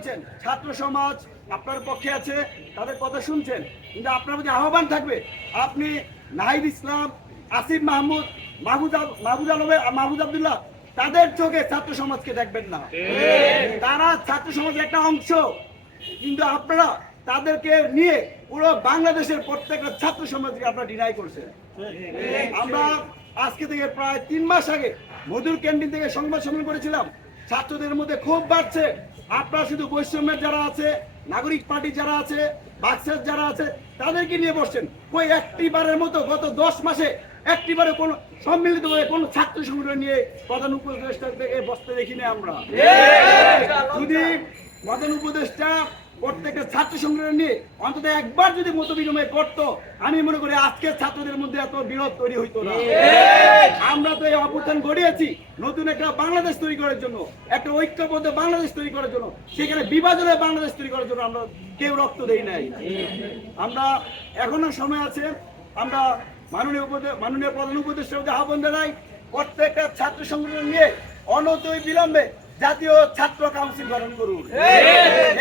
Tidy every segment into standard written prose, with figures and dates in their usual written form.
করেছেন, ছাত্র সমাজ আপনার পক্ষে আছে, তাদের কথা শুনছেন, কিন্তু আপনার প্রতি আহ্বান থাকবে, আপনি নাহিদ ইসলাম, আসিফ মাহমুদ, মাহবুব আবদুল্লাহ তাদের চোখে ছাত্র সমাজকে দেখবেন না। তারা ছাত্র সমাজের একটা অংশ, কিন্তু আপনারা তাদেরকে নিয়ে পুরো বাংলাদেশের প্রত্যেকটা ছাত্র সমাজকে আপনারা ডিনাই করছেন। আমরা আজকে থেকে প্রায় 3 মাস আগে মধুর ক্যান্টিন থেকে সংবাদ সম্মেলন করেছিলাম, ছাত্রদের মধ্যে ক্ষোভ বাড়ছে। আপনারা শুধু বৈষম্যের যারা আছে, নাগরিক পার্টি যারা আছে, বাক্সের যারা আছে, তাদেরকে নিয়ে বসছেন। কই একটিবারের মতো গত 10 মাসে একটিবারে কোনো সম্মিলিতভাবে কোনো ছাত্র সংগঠন নিয়ে প্রধান উপদেষ্টা থেকে বসতে দেখিনি আমরা। যদি প্রধান উপদেষ্টা প্রত্যেকটা ছাত্র সংগঠন নিয়ে অন্তত একবার যদি মত বিনিময় করতো, আমি মনে করি আজকের ছাত্রদের মধ্যে এত বিরোধ তৈরি হইতো না। আমরা তো এই অভ্যুত্থান গড়িয়েছি নতুন একটা বাংলাদেশ তৈরি করার জন্য, একটা ঐক্যবদ্ধ বাংলাদেশ তৈরি করার জন্য, সেখানে বিভাজনের বাংলাদেশ তৈরি করার জন্য আমরা কেউ রক্ত দেই নাই। আমরা এখনো সময় আছে, আমরা মাননীয় প্রধান উপদেষ্টাকে আহ্বান জানাই, প্রত্যেকটা ছাত্র সংগঠন নিয়ে অনতি বিলম্বে জাতীয় ছাত্র কাউন্সিল গঠন করুন।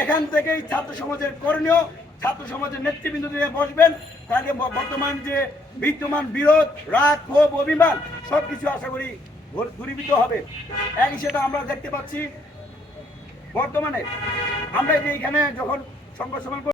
এখান থেকেই ছাত্র সমাজের করণীয়, ছাত্র সমাজের নেতৃবৃন্দ নিয়ে বসবেন, তাহলে বর্তমান যে বিদ্যমান বিরোধ, রাগ, ক্ষোভ, অভিমান সবকিছু আশা করি দূরীভূত হবে। একই সাথে আমরা দেখতে পাচ্ছি বর্তমানে আমরা যে এখানে যখন সংবাদ সম্মেলন